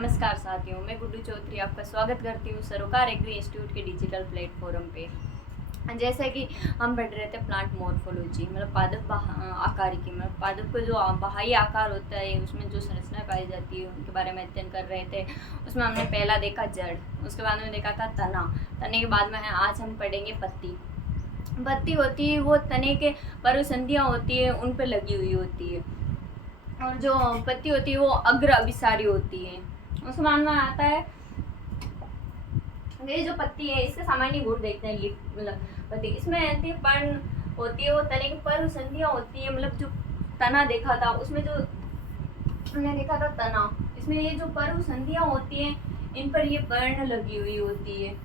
नमस्कार साथियों, मैं गुड्डू चौधरी आपका स्वागत करती हूँ सरोकार एग्री इंस्टीट्यूट के डिजिटल प्लेटफॉर्म पे। जैसे कि हम पढ़ रहे थे प्लांट मॉर्फोलॉजी, मतलब पादप आकारिकी, मतलब पादप का जो बाह्य आकार होता है उसमें जो संरचना पाई जाती है उनके बारे में अध्ययन कर रहे थे। उसमें हमने पहला देखा जड़, उसके बाद में देखा था तना, तने के बाद में आज हम पढ़ेंगे पत्ती। पत्ती होती है वो तने के परिसंधियाँ होती है उन पर लगी हुई होती है, और जो पत्ती होती है वो अग्र अभिसारी होती है। उसको मान में आता है ये जो पत्ती है इसके सामान्य गुण देखते हैं। ये मतलब पत्ती, इसमें पर्ण होती है, वो तने की पर्व संधियाँ होती है। मतलब जो तना देखा था उसमें जो हमने देखा था तना, इसमें ये जो पर्व संधियाँ होती हैं इन पर ये पर्ण लगी हुई होती है।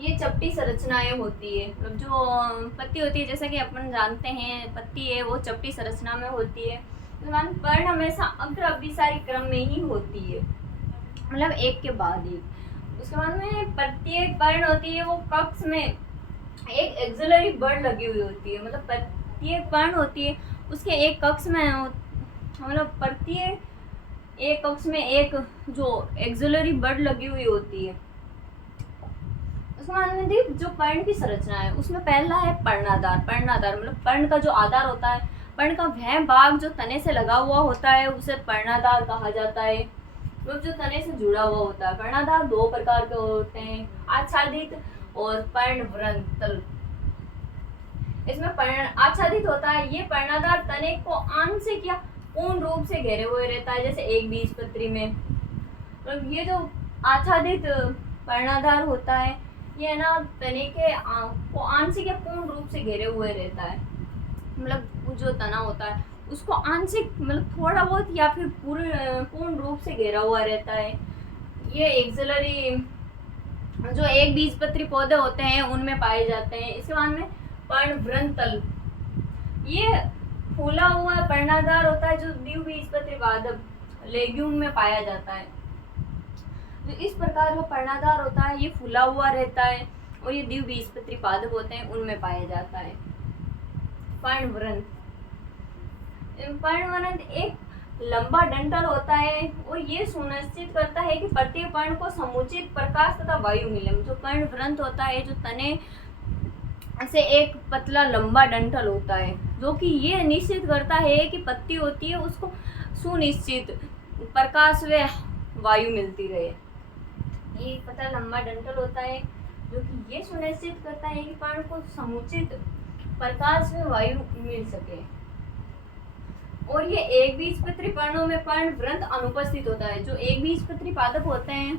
ये चपटी संरचनाएं होती है। मतलब जो पत्ती होती है, जैसा कि अपन जानते हैं पत्ती है वो चपटी संरचना में होती है। पर्ण हमेशा अग्र अभिसारी क्रम में ही होती है, मतलब एक के बाद एक। उसके बाद में प्रत्येक पर्ण होती है वो कक्ष में एक एक्सिलरी बर्ड लगी हुई होती है। मतलब प्रत्येक पर्ण होती है उसके एक कक्ष में, मतलब प्रत्येक एक कक्ष में एक जो एक्सिलरी बर्ड लगी हुई होती है। जो पर्ण की संरचना है उसमें पहला है पर्णाधार। पर्णाधार मतलब पर्ण का जो आधार होता है, पर्ण का वह भाग जो तने से लगा हुआ होता है उसे पर्णाधार कहा जाता है। मतलब जो तने से जुड़ा हुआ होता है। पर्णाधार दो प्रकार के होते हैं, आच्छादित और पर्णवृंतल। इसमें पर्ण आच्छादित होता है, ये पर्णाधार तने को आंशिक या पूर्ण रूप से घेरे हुए रहता है, जैसे एक बीजपत्री में। मतलब ये जो आच्छादित पर्णाधार होता है ये है ना तने के को आंशिक या पूर्ण रूप से घेरे हुए रहता है। मतलब जो तना होता है उसको आंशिक मतलब थोड़ा बहुत या फिर पूर्ण रूप से घेरा हुआ रहता है। ये एक्सिलरी जो एक बीजपत्री पौधे होते हैं उनमें पाए जाते हैं। इसके बाद में पर्णवृंतल, ये फूला हुआ पर्णाधार होता है जो द्विबीजपत्री पादप लेग्यूम में पाया जाता है। तो इस प्रकार का पर्णाधार होता है, ये फूला हुआ रहता है और ये द्विबीजपत्री पादप होते हैं उनमें पाया जाता है। पर्णवृंत, पर्णवृंत एक लंबा डंठल होता है और ये सुनिश्चित करता है कि प्रत्येक पर्ण को समुचित प्रकाश तथा वायु मिले। जो पर्णवृंत होता है जो तने से एक पतला लंबा डंठल होता है जो कि ये निश्चित करता है कि पत्ती होती है उसको सुनिश्चित प्रकाश व वायु मिलती रहे। ये पतला लंबा डंठल होता है जो कि ये सुनिश्चित करता है कि पर्ण को समुचित प्रकाश में वायु मिल सके। और ये एक बीजपत्री पर्णों में पर्णवृंत अनुपस्थित होता है। जो एक बीजपत्री पादप होते हैं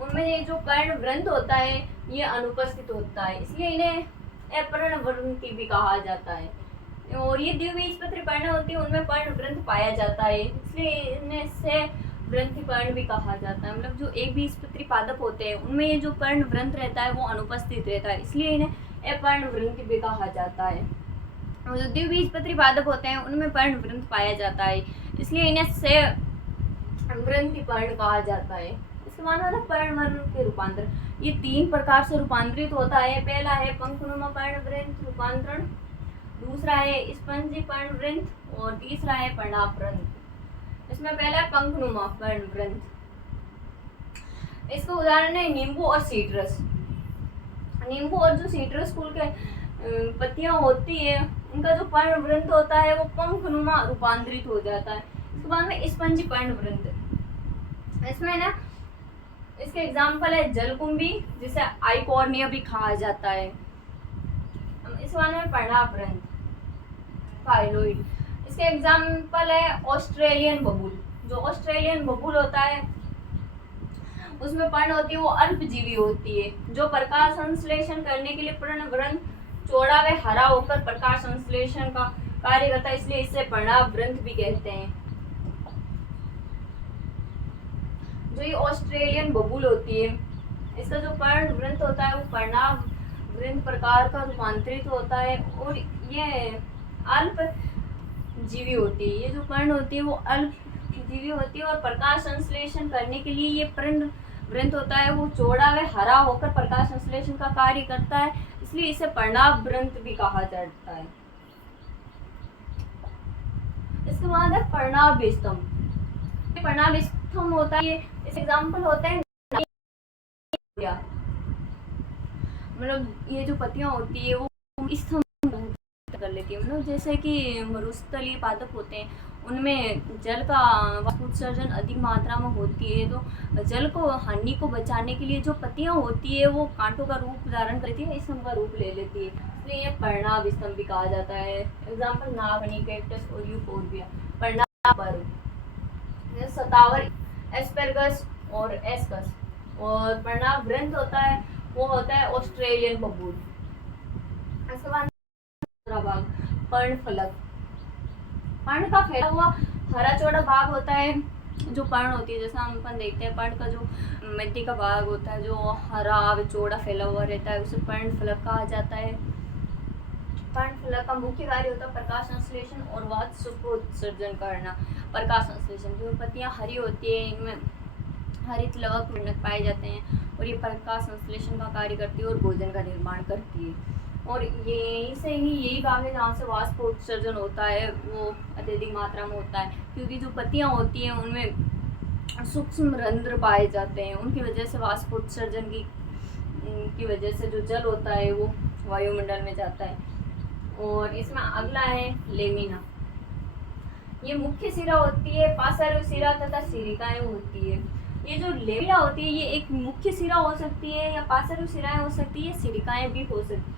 उनमें ये जो पर्णवृंत होता है ये अनुपस्थित होता है, इसलिए इन्हें अपर्णवृंती भी कहा जाता है। और ये द्विबीजपत्री पर्ण होती है उनमें पर्णवृंत पाया जाता है, इसलिए इन्हें से वृंति पर्ण भी कहा जाता है। मतलब जो एक बीजपत्री पादप होते हैं उनमें ये जो पर्णवृंत रहता है वो अनुपस्थित रहता है, इसलिए इन्हें अपर्णवृंति भी कहा जाता है। और जो द्विबीजपत्री पादप होते हैं उनमें पर्णवृंत पाया जाता है, इसलिए इन्हें से वृंति पर्ण कहा जाता है। इसके बाद में पर्णवर्ण के रूपांतर, ये तीन प्रकार से रूपांतरित होता है। पहला है पंखनुमा पर्णवृंत रूपांतरण, दूसरा है स्पंजी पर्णवृंत और तीसरा है पर्णावृंत। इसमें पहला है पंखनुमा पर्णवृंत। इसका उदाहरण है नींबू और सीट्रस। नींबू और जो सीट्रस कुल के पत्तियां होती है उनका जो पर्णवृंत होता है वो पंखनुमा रूपांतरित हो जाता है। इसके बाद में स्पंजी पर्णवृंत, इसमें ना इसके एग्जाम्पल है जलकुंभी जिसे आइकॉर्निया भी कहा जाता है। इस बाद में पर्णावृंत फाइलोइड, इसके एग्जाम्पल है ऑस्ट्रेलियन बबूल। जो ऑस्ट्रेलियन बबूल होता है उसमें पर्ण होती है वो अल्पजीवी होती है, जो प्रकाश संश्लेषण करने के लिए पर्णवृंत चौड़ा व हरा होकर प्रकाश संश्लेषण का कार्य करता है, इसलिए इसे पर्णावृंत भी कहते हैं। जो ये ऑस्ट्रेलियन बबूल होती है इसका जो पर्णवृंत होता है वो पर्णावृंत प्रकार का रूपांतरित होता है और ये अल्प जीवी होती है। ये जो पर्ण होती है वो अल्प जीवी होती है और प्रकाश संश्लेषण करने के लिए ये पर्णवृंत होता है वो चौड़ा व हरा होकर प्रकाश संश्लेषण का कार्य करता है, इसलिए इसे पर्णावृंत भी कहा जाता है। इसके बाद है पर्णाभ्यस्तम। प्रणाम स्तंभ होता है, इस एग्जाम्पल होता है मतलब ये जो पत्तियां होती है वो स्तंभ कर लेती है। मतलब जैसे कि मरुस्थलीय पादप होते हैं उनमें जल का उत्सर्जन अधिक मात्रा में होती है, तो जल को हानि को बचाने के लिए जो पत्तियां होती है वो कांटों का रूप धारण करती है, स्तंभ का रूप ले लेती है, इसलिए ये पर्णाभ स्तंभ भी कहा जाता है। एग्जाम्पल नागफनी, कैक्टस और यूफोर्बिया। पर्णाभ पर्व, सतावर, एस्पेरगस और एस्कस। और पर्णाभ वृंत होता है वो होता है ऑस्ट्रेलियन बबूल। इसके बाद भाग पर्णफलक। पर्ण का फैला हुआ हरा चौड़ा भाग होता है जो पर्ण होती है, जैसा हम अपन देखते हैं पर्ण का जो मध्य का भाग होता है जो हरा चौड़ा फैला हुआ रहता है उसे पर्णफलक कहा जाता है। पर्णफलक का मुख्य कार्य होता है प्रकाश संश्लेषण और वात उत्सर्जन करना। प्रकाश संश्लेषण, जो पत्तियां हरी होती है इनमें हरित लवक वर्णक पाए जाते हैं और ये प्रकाश संश्लेषण का कार्य करती है और भोजन का निर्माण करती है। और यहीं से ही यही भाग है जहाँ से वाष्प उत्सर्जन होता है वो अत्यधिक मात्रा में होता है, क्योंकि जो पत्तियां होती हैं उनमें सूक्ष्म रंध्र पाए जाते हैं, उनकी वजह से वाष्प उत्सर्जन की वजह से जो जल होता है वो वायुमंडल में जाता है। और इसमें अगला है लेमिना। ये मुख्य सिरा होती है, पार्श्व सिरा तथा सिरिकाएं होती है। ये जो लेमिना होती है ये एक मुख्य सिरा हो सकती है या पार्श्व सिराएं हो सकती है, सिरिकाएं भी हो सकती है।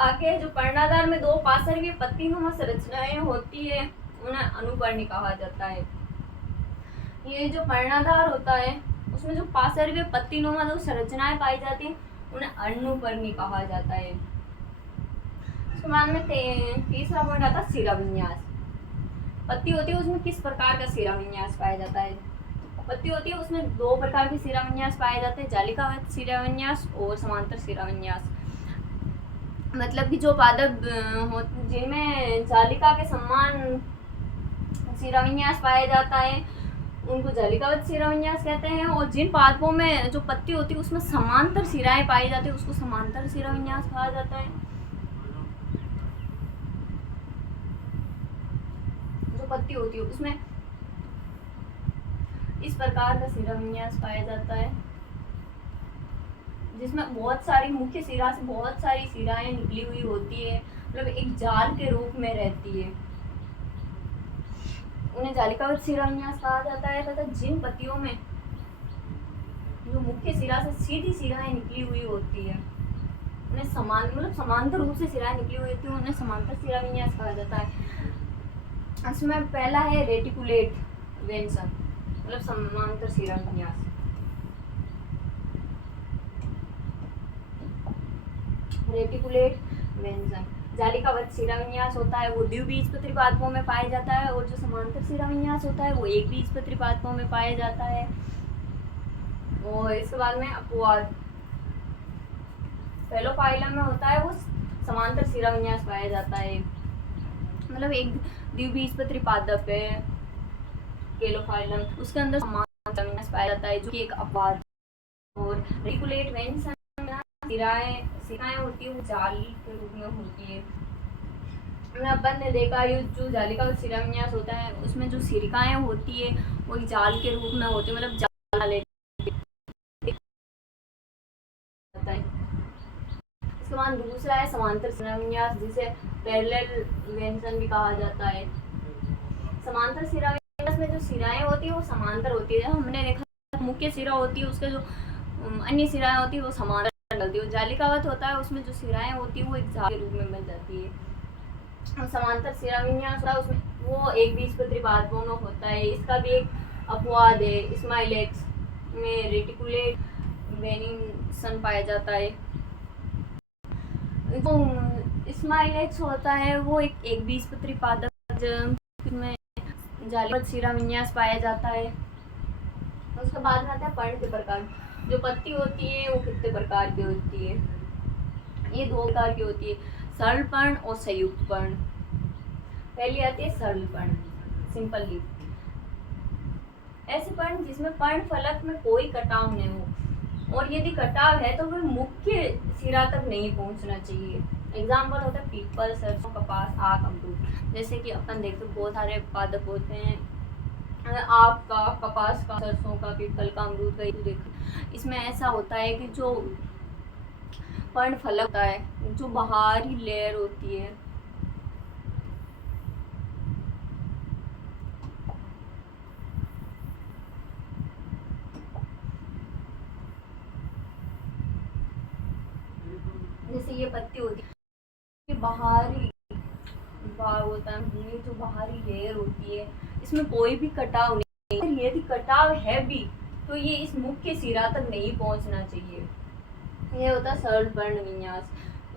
आगे जो पर्णाधार में दो पार्श्वीय पत्तीनुमा संरचनाएं होती है उन्हें अनुपर्णी कहा जाता है। ये जो पर्णाधार होता है उसमें जो पार्श्वीय पत्तीनुमा जो संरचनाएं पाई जाती हैं उन्हें अनुपर्णी कहा जाता है। उसके बाद में तीसरा पॉइंट आता है सिरा विन्यास। पत्ती होती है उसमें किस प्रकार का सिरा विन्यास पाया जाता है? पत्ती होती है उसमें दो प्रकार के सिरा विन्यास पाए जाते हैं, जालिकावत सिरा विन्यास और समांतर सिरा विन्यास। मतलब कि जो पादप जिनमें जालिका के समान सिराविन्यास पाया जाता है उनको जालिकावत सिराविन्यास कहते हैं, और जिन पादपों में जो पत्ती होती है उसमें समांतर सिराएं पाई जाती है उसको समांतर सिराविन्यास कहा जाता है। जो पत्ती होती है उसमें इस प्रकार का सिराविन्यास पाया जाता है जिसमें बहुत सारी मुख्य सिरा से बहुत सारी सिराएं निकली हुई होती है, मतलब एक जाल के रूप में रहती है, उन्हें जालिकावत सिराविन्यास कहा जाता है। तथा जिन पत्तियों में जो मुख्य सिरा से सीधी सिराएं निकली हुई होती है उन्हें समांतर रूप से सिराएं निकली हुई होती है उन्हें समांतर सिराविन्यास कहा जाता है। इसमें पहला है रेटिकुलेट वेंसन, मतलब समांतर सिराविन्यास। रेटिकुलेट वेंसन जालिकावत सिराविन्यास होता है वो द्विबीजपत्री पादपों में पाया जाता है, और जो समांतर सिराविन्यास होता है वो एक बीजपत्री पादपों में पाया जाता है। और इसके बाद में अपवाद फेलोफाइलम में होता है वो समांतर सिराविन्यास पाया जाता है, मतलब एक द्विबीजपत्री पादप है केलोफाइलम उसके अंदर समांतर सिराविन्यास पाया जाता है जो कि एक अपवाद। और रेटिकुलेट वेंसन सिराएं होती है वो जाली के रूप में होती है। अपन ने देखा ये जो जालिकावत सिराविन्यास होता है उसमें जो सिरिकाएं होती है वो जाल के रूप में होती है, मतलब जाल इसके बाद दूसरा है समांतर सिराविन्यास जिसे पैरेलल वेंसन भी कहा जाता है। समांतर सिराविन्यास में जो सिराएं होती है वो समांतर होती है, हमने देखा मुख्य सिरा होती है उसके जो अन्य सिराएं होती है वो समांतर निकलती है। जालिकावत होता है उसमें जो सिराएं होती है वो एक जाल के रूप में मिल जाती है। समांतर सिराविन्यास होता है उसमें वो एक बीजपत्री पादपों में होता है, इसका भी एक अपवाद है। स्माइलेक्स में रेटिकुलेट वेनिसन पाया जाता है। जो स्माइलेक्स होता है वो एक बीजपत्री पादप में जालिकावत सिराविन्यास पाया जाता है। उसके बाद में आता है पर्ण के प्रकार। जो पत्ती होती है वो कितने प्रकार की होती है? ये दो प्रकार की होती है, सरल पर्ण और संयुक्त पर्ण। पहली आती है सरल पर्ण, सिंपल लीफ। ऐसे पर्ण जिसमें पर्ण फलक में कोई कटाव नहीं हो, और यदि कटाव है तो वह मुख्य सिरा तक नहीं पहुंचना चाहिए। एग्जाम्पल होता है पीपल, सरसों, कपास, आक, अमरूद। जैसे कि अपन देखते बहुत सारे पादप होते हैं आम का, कपास का, सरसों का, पीपल का, अमरूद का, देख इसमें ऐसा होता है कि जो पर्णफलक होता है, जो बाहरी लेयर होती है, जैसे ये पत्ती होती है, ये बाहरी भाग होता है, ये जो बाहरी लेयर होती है, इसमें कोई भी कटाव नहीं है। यदि कटाव है भी तो ये इस मुख्य सिरा तक नहीं पहुंचना चाहिए। ये होता है सरल पर्ण विन्यास।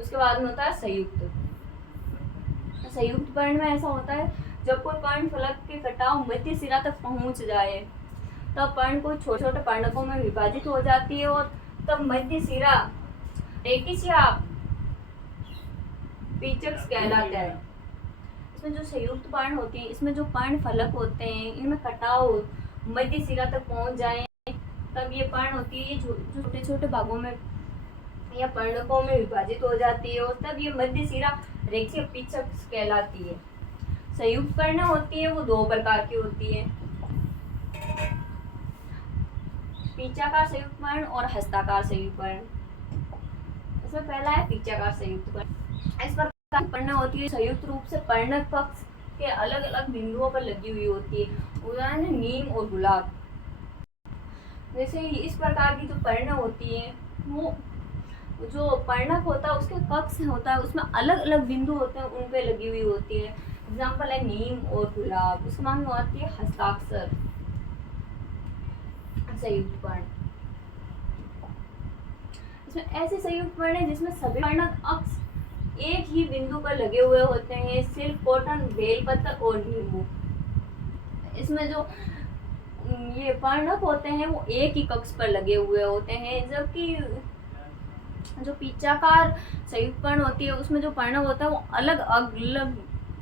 उसके बाद में होता है संयुक्त। संयुक्त पर्ण में ऐसा होता है जब कोई पर्ण फलक के कटाव मध्य सिरा तक पहुंच जाए तब पर्ण को छोटे छोटे पर्णकों में विभाजित हो जाती है और तब मध्य सिरा रेखिस या पीचक कहलाता है। इसमें जो संयुक्त पर्ण होती है, इसमें जो पर्ण फलक होते हैं, इनमें कटाव मध्य सिरा तक पहुंच जाए तब ये पर्ण होती है, ये छोटे छोटे भागों में या पर्णकों में विभाजित हो जाती है और तब ये मध्य सिरा रेखीय पीचक कहलाती है। संयुक्त पर्ण होती है वो दो प्रकार की होती है, पीचाकार संयुक्त पर्ण और हस्ताकार संयुक्त पर्ण। इसमें पहला है पीचाकार संयुक्त पर्ण। इस प्रकार की पर्ण होती है संयुक्त रूप से पर्णक पक्ष के अलग अलग बिंदुओं पर लगी हुई होती है। उदाहरण है नीम और गुलाब। जैसे इस प्रकार की जो पर्ण होती है, वो जो पर्णक होता है उसके कक्ष होता है, उसमें अलग अलग बिंदु होते हैं, उन पे लगी हुई होती है। एग्जाम्पल है नीम और गुलाब। उसके बाद में आती है हस्ताक्षर संयुक्त पर्ण। इसमें ऐसे संयुक्त पर्ण है जिसमें सभी पर्णक अक्ष एक ही बिंदु पर लगे हुए होते हैं, सिल्क, कॉटन, बेलपत्र और नींबू। इसमें जो ये पर्णक होते हैं वो एक ही कक्ष पर लगे हुए होते हैं, जबकि जो पीचाकार संयुक्त पर्ण होती है उसमें जो पर्ण होता है वो अलग अलग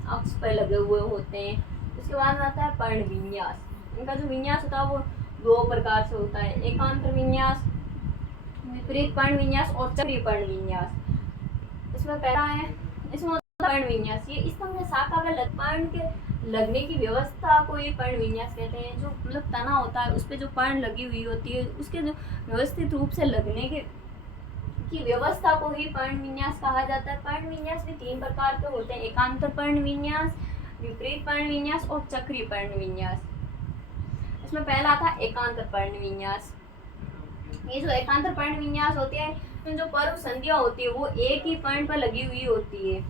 अक्ष पर लगे हुए होते हैं। उसके बाद आता है पर्ण विन्यास। इनका जो विन्यास होता है वो दो प्रकार से होता है, एकांतर विन्यास, विपरीत पर्ण विन्यास और चक्रीय पर्ण विन्यास। इसमें पहला है, इसमें होता है पर्ण विन्यास। ये इस तरह शाखा का पर्ण के लगने की व्यवस्था को ये पर्ण विन्यास कहते हैं। जो मतलब तना होता है उस पर जो पर्ण लगी हुई होती है उसके जो व्यवस्थित रूप से लगने की व्यवस्था को ही पर्ण विन्यास कहा जाता है। पर्ण विन्यास भी तीन प्रकार के होते हैं, एकांतर पर्ण विन्यास, विपरीत पर्ण विन्यास और चक्रीय पर्ण विन्यास। इसमें पहला आता है एकांतर पर्ण विन्यास। ये जो एकांतर पर्ण विन्यास होते हैं, इसमें जो पर्व संधियां होती है वो एक ही पर्ण पर लगी हुई होती है।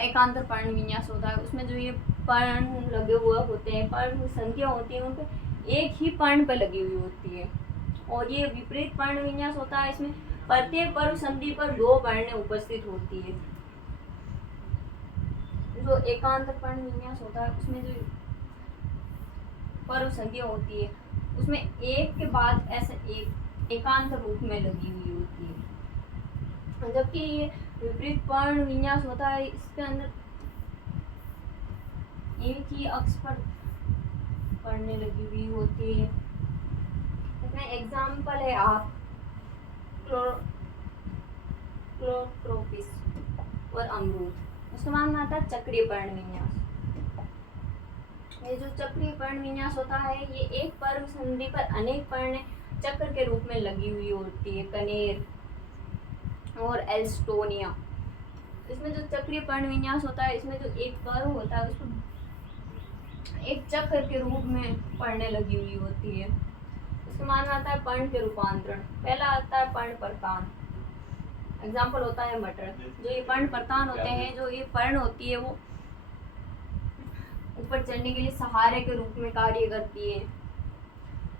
एकांतर पर्ण विन्यास होता है उसमें जो ये पर्ण लगे हुए होते हैं, पर्व संधियां होती है उन पर एक ही पर्ण पर लगी हुई होती है। और ये विपरीत पर्ण विन्यास होता है, इसमें प्रत्येक पर्व संधि पर दो पर्ण उपस्थित होती है। जो एकांतर पर्ण विन्यास होता है उसमें जो पर्व संधियां होती है उसमें एक के बाद ऐसे एक एकांतर रूप में लगी हुई होती है। जबकि ये विपरीत पर्ण विन्यास होता है, इसके अंदर एक ही अक्ष पर पढ़ने लगी हुई होती है। इसमें एग्जाम्पल है आप क्लोट्रोपिस और अमरूद। उसके बाद में आता है चक्रीय पर्ण विन्यास। ये जो चक्रीय पर्ण विन्यास होता है ये एक पर्व संधि पर अनेक पर्ण चक्र के रूप में लगी हुई होती है, कनेर और एल्स्टोनिया। इसमें जो चक्रीय पर्ण विन्यास होता है इसमें जो एक पर्व होता है उसको एक चक्र के रूप में पढ़ने लगी हुई होती है। उसके बाद में आता है पर्ण के रूपांतरण। पहला आता है पर्ण परतान। एग्जाम्पल होता है मटर। जो ये पर्ण परतान होते हैं, जो ये पर्ण होती है वो ऊपर चढ़ने के लिए सहारे के रूप में कार्य करती है।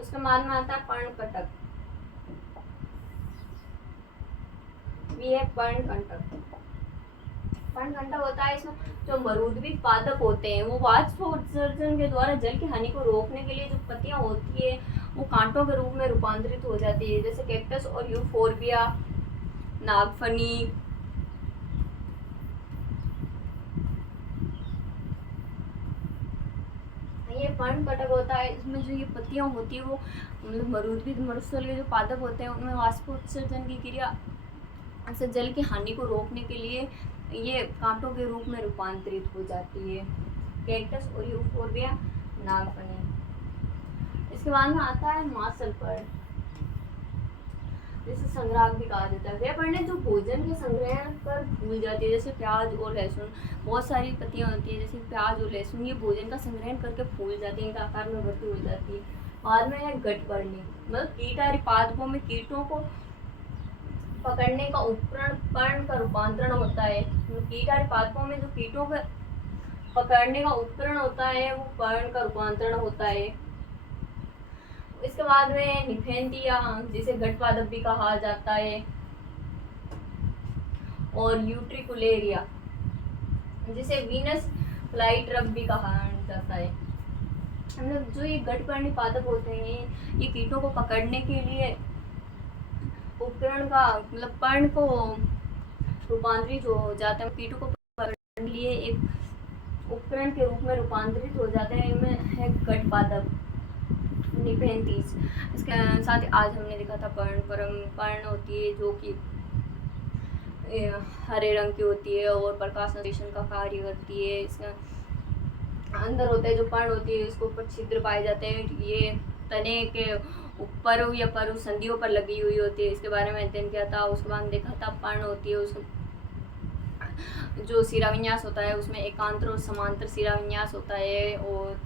उसके बाद में आता है पर्ण कटक। ये है पर्ण कंटक। पर्ण कंटक होता है, इसमें जो मरुद्भिद पादप होते हैं वो वाष्पोत्सर्जन के द्वारा जल की हानि को रोकने के लिए जो पत्तियां होती है वो कांटों के रूप में रूपांतरित हो जाती है, जैसे कैक्टस और यूफोर्बिया, नागफनी। ये पर्ण कटक होता है, इसमें जो ये पत्तियां होती है वो मतलब मरुद्भिद मरुस्थल के जो पादप होते हैं उनमें वाष्पोत्सर्जन की क्रिया से जल की हानि को रोकने के लिए ये कांटों के रूप में रूपांतरित हो जाती है। कैक्टस और यूफोर्बिया, नागफनी। इसके बाद में आता है मासल पर्ण, जिसे संग्राहक भी कहा जाता है। वे पर्णें जो भोजन के संग्रहण कर फूल जाती है, जैसे प्याज और लहसुन। बहुत सारी पत्तियां होती है जैसे प्याज और लहसुन, ये भोजन का संग्रहण करके फूल जाती है, इनका आकार में वृद्धि हो जाती है। बाद में है गठपर्णी, मतलब कीटाहारी पादपों में कीटों को पकड़ने का उपकरण पर्ण का रूपांतरण होता है। कीटाहारी पादपों में जो कीटों को पकड़ने का उपकरण होता है वो पर्ण का रूपांतरण होता है। इसके बाद में निफेंथिया, जिसे घटपादप भी कहा जाता है, और यूट्रिकुलेरिया, जिसे वीनस फ्लाईट्रप भी कहा जाता है। मतलब जो ये गठपर्णी पादप होते हैं, ये कीटों को पकड़ने के लिए उपकरण का मतलब पर्ण को रूपांतरित हो जाते हैं, कीटों को पकड़ने के लिए एक उपकरण के रूप में रूपांतरित हो जाते हैं। इनमें है गठपादप, निफेंथीज। इसके साथ ही आज हमने देखा था पर्ण होती है जो कि हरे रंग की होती है और प्रकाश संश्लेषण का कार्य करती है। इसका अंदर होता है जो पर्ण होती है, इसके ऊपर छिद्र पाए जाते हैं, ये तने के ऊपर या पर संधियों पर लगी हुई होती है। इसके बारे में अध्ययन किया था। उसके बाद देखा था पर्ण होती है, उसको जो शिराविन्यास होता है उसमें एकांतर और समांतर शिराविन्यास होता है। और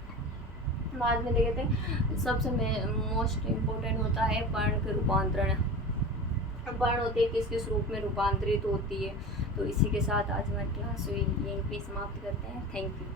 बाद में देखते हैं सबसे मोस्ट इम्पोर्टेंट होता है पर्ण के रूपांतरण। पर्ण होती है किस किस रूप में रूपांतरित होती है। तो इसी के साथ आज हमारी क्लास हुई यहीं पे समाप्त करते हैं। Thank you.